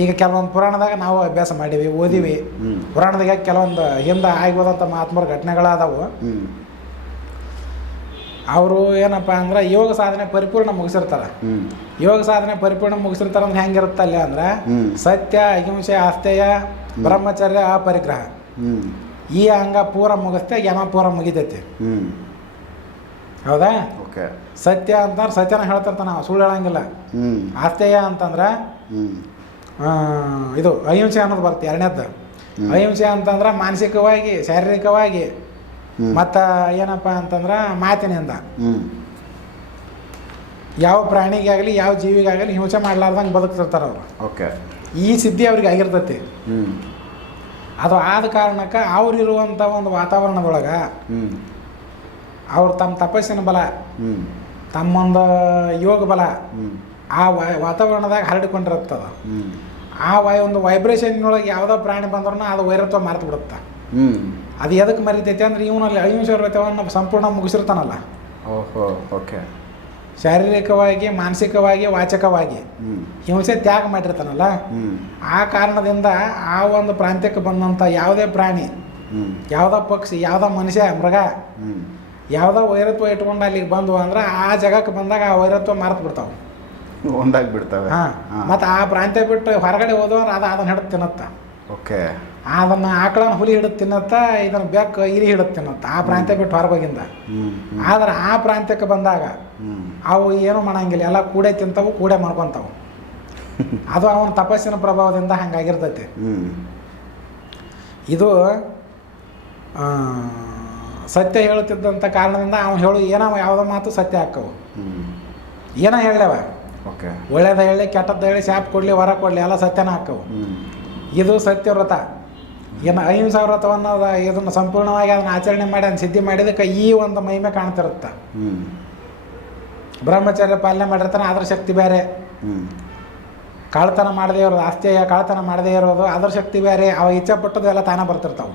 ಈಗ ಕೆಲವೊಂದು ಪುರಾಣದಾಗ ನಾವು ಅಭ್ಯಾಸ ಮಾಡೀವಿ ಓದಿವಿ. ಪುರಾಣದಾಗ ಕೆಲವೊಂದು ಹಿಂದೆ ಆಗಿಬೋದಂಥ ಮಹಾತ್ಮರ ಘಟನೆಗಳಾದವು. ಅವರು ಏನಪ್ಪ ಅಂದ್ರೆ ಯೋಗ ಸಾಧನೆ ಪರಿಪೂರ್ಣ ಮುಗಿಸಿರ್ತಾರೆ. ಯೋಗ ಸಾಧನೆ ಪರಿಪೂರ್ಣ ಮುಗಿಸಿರ್ತಾರೆ ಅಂದ್ರೆ ಹೆಂಗಿರುತ್ತೆ ಅಲ್ಲಿ ಅಂದ್ರೆ ಸತ್ಯ ಅಹಿಂಸೆ ಆಸ್ತೇಯ ಬ್ರಹ್ಮಚರ್ಯ ಆ ಪರಿಗ್ರಹ ಈ ಅಂಗ ಪೂರ ಮುಗಿಸ್ತೇ ಯಮ ಪೂರ ಮುಗಿತೈತಿ. ಹೌದಾ? ಓಕೆ. ಸತ್ಯ ಅಂತಂದ್ರೆ ಸತ್ಯನ ಹೇಳ್ತಿರ್ತಾನೆ ನಾವು ಸುಳ್ಳು ಹೇಳಂಗಿಲ್ಲ. ಆಸ್ತೇಯ ಅಂತಂದ್ರೆ ಇದು ಅಹಿಂಸೆ ಅನ್ನೋದು ಬರುತ್ತೆ ಎರಡನೇದ್ದು. ಅಹಿಂಸೆ ಅಂತಂದ್ರೆ ಮಾನಸಿಕವಾಗಿ ಶಾರೀರಿಕವಾಗಿ ಮತ್ತ ಏನಪ್ಪ ಅಂತಂದ್ರೆ ಮಾತಿನಿಂದ. ಯಾವ ಪ್ರಾಣಿಗಾಗಲಿ ಯಾವ ಜೀವಿಗಾಗಲಿ ಹಿಂಸೆ ಮಾಡ್ಲಾರ್ದಂಗೆ ಬದುಕ್ತಿರ್ತಾರೆ ಅವರು. ಓಕೆ. ಈ ಸಿದ್ಧಿ ಅವ್ರಿಗೆ ಆಗಿರ್ತೈತಿ. ಅದು ಆದ ಕಾರಣಕ್ಕೆ ಅವ್ರಿರುವಂಥ ಒಂದು ವಾತಾವರಣದೊಳಗೆ ಅವ್ರು ತಮ್ಮ ತಪಸ್ಸಿನ ಬಲ ತಮ್ಮೊಂದು ಯೋಗ ಬಲ ಆ ವಾತಾವರಣದಾಗ ಹರಡಿಕೊಂಡಿರುತ್ತದ. ಹ್ಞೂ ಆ ವೈ ಒಂದು ವೈಬ್ರೇಷನ್ನೊಳಗೆ ಯಾವುದೋ ಪ್ರಾಣಿ ಬಂದ್ರೂ ಅದು ವೈರತ್ವ ಮಾರ್ತು ಬಿಡುತ್ತೆ? ಹ್ಞೂ ಅದು ಎದಕ್ಕೆ ಮರಿತೈತೆ ಅಂದ್ರೆ ಇವನಲ್ಲಿ ಅಹಿಂಸವನ್ನು ಸಂಪೂರ್ಣ ಮುಗಿಸಿರ್ತಾನಲ್ಲ? ಓಹೋ ಓಕೆ. ಶಾರೀರಿಕವಾಗಿ ಮಾನಸಿಕವಾಗಿ ವಾಚಕವಾಗಿ ಹಿಂಸೆ ತ್ಯಾಗ ಮಾಡಿರ್ತಾನಲ್ಲ? ಆ ಕಾರಣದಿಂದ ಆ ಒಂದು ಪ್ರಾಂತ್ಯಕ್ಕೆ ಬಂದಂಥ ಯಾವುದೇ ಪ್ರಾಣಿ ಯಾವುದೋ ಪಕ್ಷಿ ಯಾವುದೋ ಮನುಷ್ಯ ಮೃಗ ಯಾವುದೋ ವೈರತ್ವ ಇಟ್ಕೊಂಡು ಅಲ್ಲಿಗೆ ಬಂದು ಅಂದ್ರೆ ಆ ಜಾಗಕ್ಕೆ ಬಂದಾಗ ಆ ವೈರತ್ವ ಮರೆತು ಬಿಡ್ತಾವೆ. ಒಂದಾಗಿ ಬಿಡ್ತವೆ ಹಾಂ. ಮತ್ತು ಆ ಪ್ರಾಂತ್ಯ ಬಿಟ್ಟು ಹೊರಗಡೆ ಹೋದವ್ರು ಅದು ಅದನ್ನು ಹಿಡಿದು ತಿನ್ನತ್ತ. ಓಕೆ. ಅದನ್ನು ಆಕಳನ್ನ ಹುಲಿ ಹಿಡಿದು ತಿನ್ನತ್ತ ಇದನ್ನು ಬೆಕ್ಕ ಇಲಿ ಹಿಡಿದು ತಿನ್ನತ್ತ ಆ ಪ್ರಾಂತ್ಯ ಬಿಟ್ಟು ಹೊರಗೋಗಿಂದ. ಆದ್ರೆ ಆ ಪ್ರಾಂತ್ಯಕ್ಕೆ ಬಂದಾಗ ಅವು ಏನು ಮಾಡಂಗಿಲ್ಲ ಎಲ್ಲ ಕೂಡೆ ತಿಂತಾವು ಕೂಡೆ ಮಾಡ್ಕೊತಾವು ಅದು ಅವನ ತಪಸ್ಸಿನ ಪ್ರಭಾವದಿಂದ ಹಂಗಾಗಿರ್ತೈತಿ. ಇದು ಸತ್ಯ ಹೇಳುತ್ತಿದ್ದಂಥ ಕಾರಣದಿಂದ ಅವನು ಹೇಳು ಏನೋ ಯಾವುದೋ ಮಾತು ಸತ್ಯ ಹಾಕವು. ಏನೋ ಹೇಳವ ಓಕೆ. ಒಳ್ಳೇದ ಹೇಳಿ ಕೆಟ್ಟದ್ದು ಹೇಳಿ ಶಾಪ್ ಕೊಡಲಿ ಹೊರ ಕೊಡಲಿ ಎಲ್ಲ ಸತ್ಯನ ಹಾಕವು ಇದು ಸತ್ಯವ್ರತ ಏನು ಅಹಿಂಸಾ ವ್ರತವನ್ನು ಇದನ್ನು ಸಂಪೂರ್ಣವಾಗಿ ಅದನ್ನು ಆಚರಣೆ ಮಾಡಿ ಅದನ್ನು ಸಿದ್ಧಿ ಮಾಡಿದಕ್ಕೆ ಈ ಒಂದು ಮಹಿಮೆ ಕಾಣ್ತಿರುತ್ತೆ. ಬ್ರಹ್ಮಚರ್ಯ ಪಾಲನೆ ಮಾಡಿರ್ತಾನೆ ಅದ್ರ ಶಕ್ತಿ ಬೇರೆ. ಕಳ್ತನ ಮಾಡದೇ ಇರೋದು ಆಸ್ತಿಯ ಕಳ್ತನ ಮಾಡದೇ ಇರೋದು ಅದರ ಶಕ್ತಿ ಬೇರೆ ಅವ ಇಚ್ಛೆ ಪಟ್ಟದ್ದು ಎಲ್ಲ ತಾನೇ ಬರ್ತಿರ್ತಾವೆ.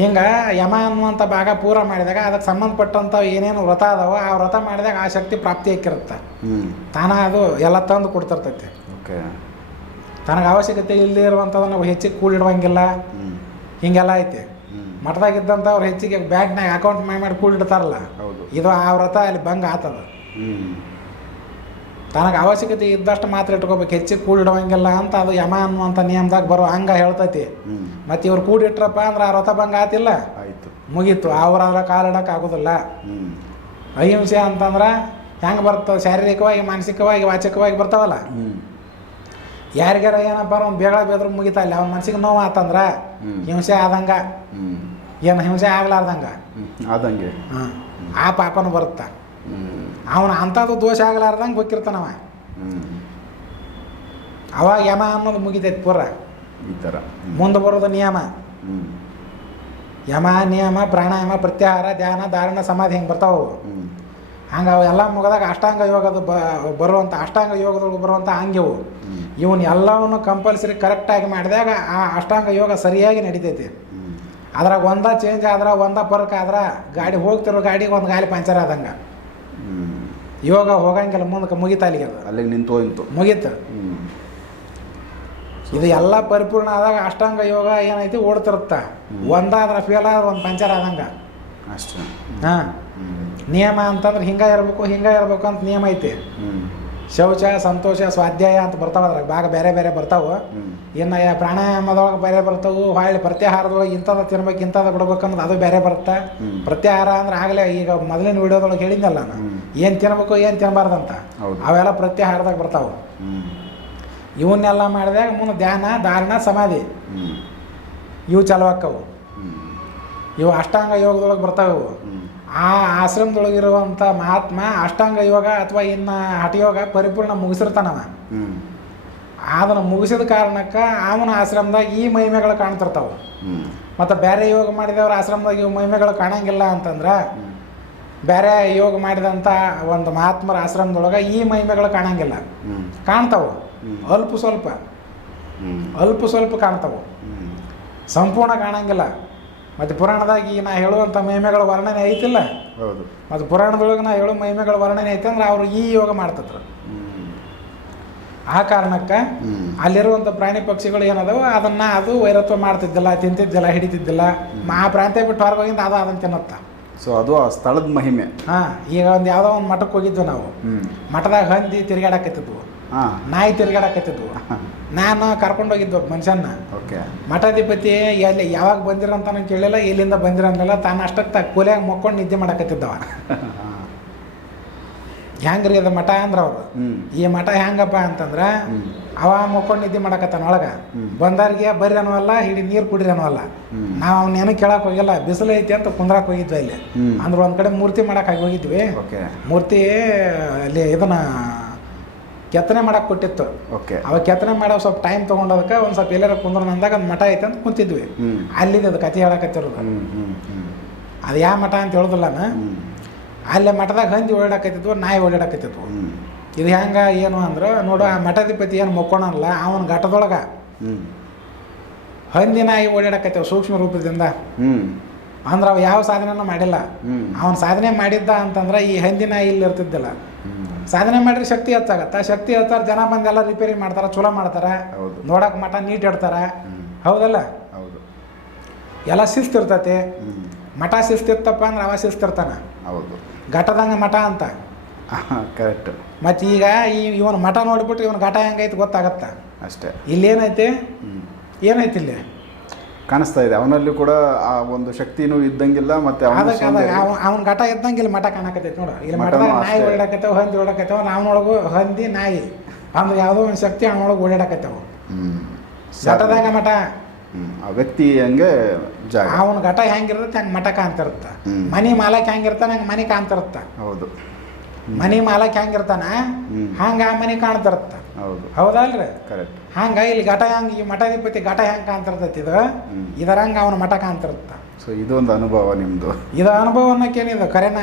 ಹಿಂಗೆ ಯಮ ಅನ್ನುವಂಥ ಭಾಗ ಪೂರ ಮಾಡಿದಾಗ ಅದಕ್ಕೆ ಸಂಬಂಧಪಟ್ಟಂಥ ಏನೇನು ವ್ರತ ಅದಾವ ಆ ವ್ರತ ಮಾಡಿದಾಗ ಆ ಶಕ್ತಿ ಪ್ರಾಪ್ತಿ ಹಾಕಿರುತ್ತೆ. ತಾನ ಅದು ಎಲ್ಲ ತಂದು ಕೊಡ್ತಿರ್ತೈತಿ. ಓಕೆ. ತನಗೆ ಅವಶ್ಯಕತೆ ಇಲ್ಲದೆ ಇರುವಂಥದ್ದನ್ನು ನಾವು ಹೆಚ್ಚಿಗೆ ಕೂಡಿಡುವಂಗಿಲ್ಲ ಹಿಂಗೆಲ್ಲ ಐತೆ. ಮಠದಾಗಿದ್ದಂಥ ಅವ್ರು ಹೆಚ್ಚಿಗೆ ಬ್ಯಾಂಕ್ನಾಗ ಅಕೌಂಟ್ ಮಾಡಿ ಮಾಡಿ ಕೂಡಿಡ್ತಾರಲ್ಲ ಇದು ಆ ವ್ರತ ಅಲ್ಲಿ ಭಂಗ ಆತದ. ತನಗೆ ಅವಶ್ಯಕತೆ ಇದ್ದಷ್ಟು ಮಾತ್ರ ಇಟ್ಕೋಬೇಕು. ಹೆಚ್ಚಿಗೆ ಕೂಡಿಡುವಂಗಿಲ್ಲ ಅಂತ ಅದು ಯಮ ಅನ್ನುವಂಥ ನಿಯಮದಾಗ ಬರೋ ಹಂಗ ಹೇಳ್ತೈತಿ. ಮತ್ತು ಇವ್ರು ಕೂಡಿಟ್ರಪ್ಪ ಅಂದ್ರೆ ಆ ರಥ ಭಂಗ ಆತಿಲ್ಲ. ಆಯಿತು. ಮುಗೀತು. ಅವ್ರ ಅದ್ರ ಕಾಲಿಡಕ್ಕೆ ಆಗೋದಿಲ್ಲ. ಅಹಿಂಸೆ ಅಂತಂದ್ರೆ ಹೆಂಗೆ ಬರ್ತದೆ? ಶಾರೀರಿಕವಾಗಿ ಮಾನಸಿಕವಾಗಿ ವಾಚಕವಾಗಿ ಬರ್ತಾವಲ್ಲ? ಯಾರಿಗಾರ ಏನಪ್ಪ ಅವ್ನು ಬೇಗ ಬೇದ್ರೂ ಮುಗಿತಾ ಇಲ್ಲ. ಅವ್ನ ಮನ್ಸಿಗೆ ನೋವು ಆತಂದ್ರೆ. ಹಿಂಸೆ ಆದಂಗ. ಏನು ಹಿಂಸೆ ಆಗ್ಲಾರ್ದಂಗೆ? ಆದಂಗೆ. ಹಾಂ ಆ ಪಾಪನೂ ಬರುತ್ತೆ. ಅವನು ಅಂಥದ್ದು ದೋಷ ಆಗ್ಲಾರ್ದಂಗೆ ಹೋಗಿರ್ತಾನವ ಅವಾಗ ಯಮ ಅನ್ನೋದು ಮುಗಿತೈತೆ ಪೂರ. ಈ ಥರ ಮುಂದೆ ಬರೋದು ನಿಯಮ. ಯಮ ನಿಯಮ ಪ್ರಾಣಾಯಾಮ ಪ್ರತ್ಯಾಹಾರ ಧ್ಯಾನ ಧಾರಣ ಸಮಾಧಿ ಹಿಂಗೆ ಬರ್ತಾವು ಹಂಗೆ ಅವೆಲ್ಲ ಮುಗಿದಾಗ ಅಷ್ಟಾಂಗ ಯೋಗದ ಬ ಬರುವಂಥ ಅಷ್ಟಾಂಗ ಯೋಗದೊಳಗೆ ಬರುವಂಥ ಅಂಗ್ಯವು ಇವನು ಎಲ್ಲವನ್ನು ಕಂಪಲ್ಸರಿ ಕರೆಕ್ಟಾಗಿ ಮಾಡಿದಾಗ ಆ ಅಷ್ಟಾಂಗ ಯೋಗ ಸರಿಯಾಗಿ ನಡಿತೈತಿ. ಅದ್ರಾಗ ಒಂದ ಚೇಂಜ್ ಆದ್ರೆ ಒಂದ ಪರ್ಕ್ ಆದ್ರೆ ಗಾಡಿ ಹೋಗ್ತಿರೋ ಗಾಡಿಗೆ ಒಂದು ಗಾಲಿ ಪಂಚರ್ ಆದಂಗೆ. ಯೋಗ ಹೋಗಂಗಿಲ್ಲ ಮುಂದಕ್ಕೆ ಮುಗಿತ ಅಲ್ಲಿಗೆ ಅದು ಅಲ್ಲಿಗೆ ನಿಂತು ಹೋಯ್ತು. ಮುಗೀತು. ಇದು ಎಲ್ಲ ಪರಿಪೂರ್ಣ ಆದಾಗ ಅಷ್ಟಾಂಗ ಯೋಗ ಏನೈತಿ ಓಡ್ತಿರುತ್ತ. ಒಂದಾದ್ರೆ ಫೇಲ್ ಆದ್ರೆ ಒಂದು ಪಂಚರ್ ಆದಂಗೆ. ಅಷ್ಟೇ. ಹಾಂ. ನಿಯಮ ಅಂತಂದ್ರೆ ಹಿಂಗೆ ಇರಬೇಕು ಹಿಂಗೆ ಇರಬೇಕು ಅಂತ ನಿಯಮ ಐತಿ. ಶೌಚ ಸಂತೋಷ ಸ್ವಾಧ್ಯಾಯ ಅಂತ ಬರ್ತಾವ ಅದ್ರಾಗ. ಭಾಗ ಬೇರೆ ಬೇರೆ ಬರ್ತಾವೆ. ಇನ್ನು ಪ್ರಾಣಾಯಾಮದೊಳಗೆ ಬೇರೆ ಬರ್ತಾವು ಹೊಳ್ಳಿ ಪ್ರತ್ಯಾಹಾರದೊಳಗೆ ಇಂಥದ್ದು ತಿನ್ಬೇಕು ಇಂಥದ್ದು ಬಿಡ್ಬೇಕು ಅನ್ನೋದು ಅದು ಬೇರೆ ಬರುತ್ತೆ. ಪ್ರತ್ಯಾಹಾರ ಅಂದ್ರೆ ಆಗಲೇ ಈಗ ಮೊದಲಿನ ವಿಡಿಯೋದೊಳಗೆ ಹೇಳಿದ್ನಲ್ಲ ನಾನು. ಏನು ತಿನ್ಬೇಕು ಏನು ತಿನ್ನಬಾರ್ದಂತ. ಅವೆಲ್ಲ ಪ್ರತ್ಯಾಹಾರದಾಗ ಬರ್ತಾವೆ. ಇವನ್ನೆಲ್ಲ ಮಾಡಿದಾಗ ಮುಂದೆ ಧ್ಯಾನ ಧಾರಣ ಸಮಾಧಿ. ಇವು ಚಲವಾಕ್ಕವು ಹ್ಞೂ ಇವು ಅಷ್ಟಾಂಗ ಯೋಗದೊಳಗೆ ಬರ್ತಾವೆ ಇವು. ಆ ಆಶ್ರಮದೊಳಗಿರುವಂಥ ಮಹಾತ್ಮ ಅಷ್ಟಾಂಗ ಯೋಗ ಅಥವಾ ಇನ್ನು ಹಠಯೋಗ ಪರಿಪೂರ್ಣ ಮುಗಿಸಿರ್ತಾನವ. ಅದನ್ನು ಮುಗಿಸಿದ ಕಾರಣಕ್ಕೆ ಅವನ ಆಶ್ರಮದಾಗ ಈ ಮಹಿಮೆಗಳು ಕಾಣ್ತಿರ್ತಾವೆ. ಮತ್ತು ಬೇರೆ ಯೋಗ ಮಾಡಿದವ್ರ ಆಶ್ರಮದಾಗ ಇವು ಮಹಿಮೆಗಳು ಕಾಣಂಗಿಲ್ಲ ಅಂತಂದ್ರೆ ಬೇರೆ ಯೋಗ ಮಾಡಿದಂಥ ಒಂದು ಮಹಾತ್ಮರ ಆಶ್ರಮದೊಳಗೆ ಈ ಮಹಿಮೆಗಳು ಕಾಣಂಗಿಲ್ಲ. ಕಾಣ್ತಾವು. ಅಲ್ಪ ಸ್ವಲ್ಪ. ಅಲ್ಪ ಸ್ವಲ್ಪ ಕಾಣ್ತಾವು. ಸಂಪೂರ್ಣ ಕಾಣಂಗಿಲ್ಲ. ಮತ್ತು ಪುರಾಣದಾಗ ಈ ನಾ ಹೇಳುವಂಥ ಮಹಿಮೆಗಳ ವರ್ಣನೆ ಐತಿಲ್ಲ. ಹೌದು. ಮತ್ತು ಪುರಾಣದೊಳಗೆ ನಾ ಹೇಳೋ ಮಹಿಮೆಗಳ ವರ್ಣನೆ ಐತೆ ಅಂದ್ರೆ ಅವರು ಈ ಯೋಗ ಮಾಡ್ತತ್ರ. ಆ ಕಾರಣಕ್ಕೆ ಅಲ್ಲಿರುವಂಥ ಪ್ರಾಣಿ ಪಕ್ಷಿಗಳು ಏನದಾವ ಅದನ್ನ ಅದು ವೈರತ್ವ ಮಾಡ್ತಿದ್ದಿಲ್ಲ ತಿಂತಿದ್ದಿಲ್ಲ ಹಿಡಿತಿದ್ದಿಲ್ಲ ಆ ಪ್ರಾಂತ್ಯ ಬಿಟ್ಟು ಹೊರಗೆ ಹೋಗಿಂದ ಅದು ಅದನ್ನು ತಿನ್ನತ್ತ. ಸೊ ಅದು ಆ ಸ್ಥಳದ ಮಹಿಮೆ. ಹಾಂ ಈಗ ಒಂದು ಯಾವುದೋ ಒಂದು ಮಠಕ್ಕೆ ಹೋಗಿದ್ವಿ ನಾವು. ಮಠದಾಗ ಹಂದಿ ತಿರ್ಗಾಡಕತ್ತಿದ್ವು ಹಾಂ. ನಾಯಿ ತಿರ್ಗಾಡಕತ್ತಿದ್ವು ನಾನು ಕರ್ಕೊಂಡು ಮನುಷ್ಯನ ಓಕೆ. ಮಠಾಧಿಪತಿ ಎಲ್ಲಿ ಯಾವಾಗ ಬಂದಿರ ಅಂತ ಕೇಳಿಲ್ಲ ಎಲ್ಲಿಂದ ಬಂದಿರ ಅನ್ನಲ್ಲ ತಾನು ಅಷ್ಟಕ್ಕೆ ತಾ ಕೂಲಿಯಾಗ ಮಕ್ಕೊಂಡು ನಿದ್ದೆ ಮಾಡಕತ್ತಿದ್ದವ. ಹೆಂಗ್ರಿ ಅದು ಮಠ ಅಂದ್ರೆ ಅವರು. ಈ ಮಠ ಹೆಂಗಪ್ಪ ಅಂತಂದ್ರೆ ಅವ ಮಕ್ಕೊಂಡು ನಿದ್ದೆ ಮಾಡಕತ್ತಾನ ಒಳಗೆ. ಬಂದವ್ರಿಗೆ ಬರ್ರಿ ಅನ್ನೋಲ್ಲ ಹಿಡಿ ನೀರು ಕುಡಿರಿ ಅನ್ನೋಲ್ಲ ನಾವು ಅವ್ನೇನು ಕೇಳಕ್ಕೆ ಹೋಗಿಲ್ಲ. ಬಿಸಿಲು ಐತಿ ಅಂತ ಕುಂದ್ರಕ್ಕೆ ಹೋಗಿದ್ವಿ ಅಲ್ಲಿ. ಅಂದ್ರೆ ಒಂದು ಕಡೆ ಮೂರ್ತಿ ಮಾಡಕ್ಕೆ ಹೋಗಿದ್ವಿ. ಓಕೆ. ಮೂರ್ತಿ ಅಲ್ಲಿ ಇದನ್ನ ಕೆತ್ತನೆ ಮಾಡಕ್ಕೆ ಕೊಟ್ಟಿತ್ತು. ಓಕೆ ಅವಾಗ ಕೆತ್ತನೆ ಮಾಡೋ ಸ್ವಲ್ಪ ಟೈಮ್ ತೊಗೊಂಡೋದಕ್ಕೆ ಒಂದು ಸ್ವಲ್ಪ ಎಲ್ಲಾರ ಕುಂದ್ರ ಅಂದಾಗ ಒಂದು ಮಠ ಐತೆ ಅಂತ ಕುಂತಿದ್ವಿ. ಹ್ಮ್. ಅಲ್ಲಿದೆ ಅದು ಕಥೆ ಹೇಳಕತ್ತಿರೋದು. ಅದು ಯಾವ ಮಠ ಅಂತ ಹೇಳೋದಿಲ್ಲ ಅಲ್ಲೇ ಮಠದಾಗ ಹಂದಿ ಓಡಾಕತ್ತಿದ್ವು ನಾಯಿ ಓಡಾಡಕತ್ತಿದ್ವು. ಇದು ಹೆಂಗ ಏನು ಅಂದ್ರೆ ನೋಡು ಆ ಮಠಾಧಿಪತಿ ಏನು ಮುಕ್ಕೋಣಲ್ಲ ಅವನ ಘಟದೊಳಗೆ ಹಂದಿ ನಾಯಿ ಓಡಾಡಕತ್ತೇವೆ ಸೂಕ್ಷ್ಮ ರೂಪದಿಂದ. ಅಂದ್ರೆ ಅವು ಯಾವ ಸಾಧನೆನೂ ಮಾಡಿಲ್ಲ. ಅವನು ಸಾಧನೆ ಮಾಡಿದ್ದ ಅಂತಂದ್ರೆ ಈ ಹಂದಿ ನಾಯಿ ಇಲ್ಲಿ ಇರ್ತಿದ್ದಿಲ್ಲ. ಸಾಧನೆ ಮಾಡಿದ್ರೆ ಶಕ್ತಿ ಹೆಚ್ಚಾಗತ್ತೆ ಶಕ್ತಿ ಹೆಚ್ಚಾರ ಜನ ಬಂದೆಲ್ಲ ರಿಪೇರಿ ಮಾಡ್ತಾರೆ ಚಲೋ ಮಾಡ್ತಾರೆ. ನೋಡಕ್ಕೆ ನೋಡಕ್ ಮಠ ನೀಟ್ ಇಡ್ತಾರೆ. ಹೌದಲ್ಲ? ಹೌದು. ಎಲ್ಲ ಶಿಸ್ತಿರ್ತೈತಿ. ಇರ್ತತಿ ಮಠ ಶಿಸ್ತಿತ್ತಪ್ಪ ಅಂದ್ರೆ ಅವ ಶಿಸ್ತಿರ್ತಾನ. ಹೌದು. ಘಟದಂಗ ಮಠ ಅಂತ. ಕರೆಕ್ಟ್ ಮತ್ತು ಈಗ ಈ ಇವನ ಮಠ ನೋಡ್ಬಿಟ್ಟು ಇವನ ಘಟ ಹೆಂಗೈತೆ ಗೊತ್ತಾಗತ್ತ? ಅಷ್ಟೇ. ಇಲ್ಲೇನೈತಿ? ಏನೈತಿ ಏನೈತಿ ಇಲ್ಲಿ? ಕಾಣಿಸ್ತಾ ಇದೆ. ಅವನಲ್ಲಿ ಕೂಡ ಆ ಒಂದು ಶಕ್ತಿನೂ ಇದ್ದಂಗಿಲ್ಲ ಮತ್ತೆ ಅವನು ಅದಕ್ಕೆ ಅದಾಗ ಅವ ಅವನ ಘಟ ಇದ್ದಂಗೆ ಇಲ್ಲಿ ಮಠ ಕಾಣಕತ್ತೈತಿ ನೋಡ. ಇಲ್ಲಿ ಮಠನೂ ಮಠದಾಗ ನಾಯಿ ಅಷ್ಟೇ. ಹಂದಿ ಓಡಾಕತ್ತೇವ ನಾವನೊಳಗು ಹಂದಿ ನಾಯಿ. ಅಂದ್ರೆ ಯಾವುದೋ ಒಂದು ಶಕ್ತಿ ಅವನೊಳಗೆ ಓಡಾಡಕತ್ತೇವ. ಹ್ಮ್. ಘಟದಾಗ ಮಠ. ಹ್ಮ್. ಆ ವ್ಯಕ್ತಿ ಹಂಗೆ ಜಾಗ. ಅವನ ಘಟ ಹೆಂಗಿರುತ್ತೆ ಹಂಗೆ ಮಠ ಕಾಣ್ತಿರುತ್ತ. ಹ್ಮ್. ಮನಿ ಮಾಲಕ್ ಹೆಂಗಿರ್ತಾನೆ ಹಂಗೆ ಮನಿ ಕಾಣ್ತಿರುತ್ತ. ಹೌದು. ಮನಿ ಮಾಲಕ್ ಹೆಂಗಿರ್ತಾನ ಹ್ಮ್. ಹಂಗ ಆ ಮನಿ ಕಾಣ್ತಿರುತ್ತ. ಹೌದು. ಹೌದಲ್ರಿ? ಕರೆಕ್ಟ್ ಹಂಗೆ ಇಲ್ಲಿ ಘಟ ಹೆಂಗೆ ಈ ಮಠಾಧಿಪತಿ ಘಟ ಹೆಂಗೆ ಕಾಣ್ತಿರ್ತೈತಿ ಇದು? ಇದರಂಗೆ ಅವನ ಮಠ ಕಾಣ್ತಿರುತ್ತ. ಸೊ ಇದೊಂದು ಅನುಭವ ನಿಮ್ಮದು ಇದು ಅನುಭವ ಅನ್ನೋಕ್ಕೇನಿದು ಕರೆನ?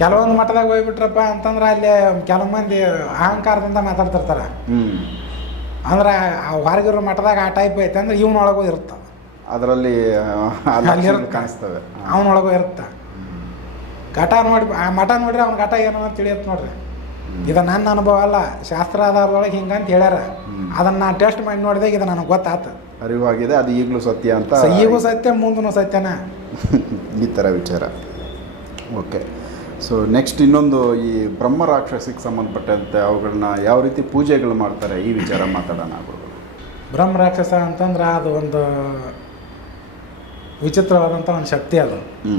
ಕೆಲವೊಂದು ಮಠದಾಗ ಹೋಗ್ಬಿಟ್ರಪ್ಪ ಅಂತಂದ್ರೆ ಅಲ್ಲಿ ಕೆಲವು ಮಂದಿ ಅಹಂಕಾರದಿಂದ ಮಾತಾಡ್ತಿರ್ತಾರೆ. ಅಂದ್ರೆ ಆ ಹೊರಗಿರೋ ಮಠದಾಗ ಆ ಟೈಪ್ ಐತೆ ಅಂದ್ರೆ ಇವನೊಳಗೂ ಇರುತ್ತೆ. ಅದರಲ್ಲಿ ಕಾಣಿಸ್ತದೆ ಕಾಣಿಸ್ತವೆ. ಅವನೊಳಗೂ ಇರುತ್ತೆ. ಘಟ ನೋಡಿ ಆ ಮಠ ನೋಡ್ರಿ ಅವ್ನ ಘಟ ಏನೋ ಅಂತ ತಿಳಿಯತ್ತೆ ನೋಡ್ರಿ. ಇದು ನನ್ನ ಅನುಭವ ಅಲ್ಲ ಶಾಸ್ತ್ರ ಆಧಾರದೊಳಗೆ ಹಿಂಗಂತ ಹೇಳ್ಯಾರ. ಅದನ್ನ ನಾ ಟೆಸ್ಟ್ ಮಾಡಿ ನೋಡಿದಾಗ ಇದು ನನಗೆ ಗೊತ್ತಾತು. ಅರಿವಾಗಿದೆ ಅದು ಈಗಲೂ ಸತ್ಯ ಅಂತ ಈಗೂ ಸತ್ಯ ಮುಂದೂ ಸತ್ಯನ. ಈ ಥರ ವಿಚಾರ. ಓಕೆ ಸೊ ನೆಕ್ಸ್ಟ್ ಇನ್ನೊಂದು ಈ ಬ್ರಹ್ಮ ರಾಕ್ಷಸಿಗೆ ಸಂಬಂಧಪಟ್ಟಂತೆ ಅವುಗಳನ್ನ ಯಾವ ರೀತಿ ಪೂಜೆಗಳು ಮಾಡ್ತಾರೆ ಈ ವಿಚಾರ ಮಾತಾಡೋಣ ಅವರು ಬ್ರಹ್ಮ ರಾಕ್ಷಸ ಅಂತಂದ್ರೆ ಅದು ಒಂದು ವಿಚಿತ್ರವಾದಂಥ ಒಂದು ಶಕ್ತಿ ಅದು. ಹ್ಞೂ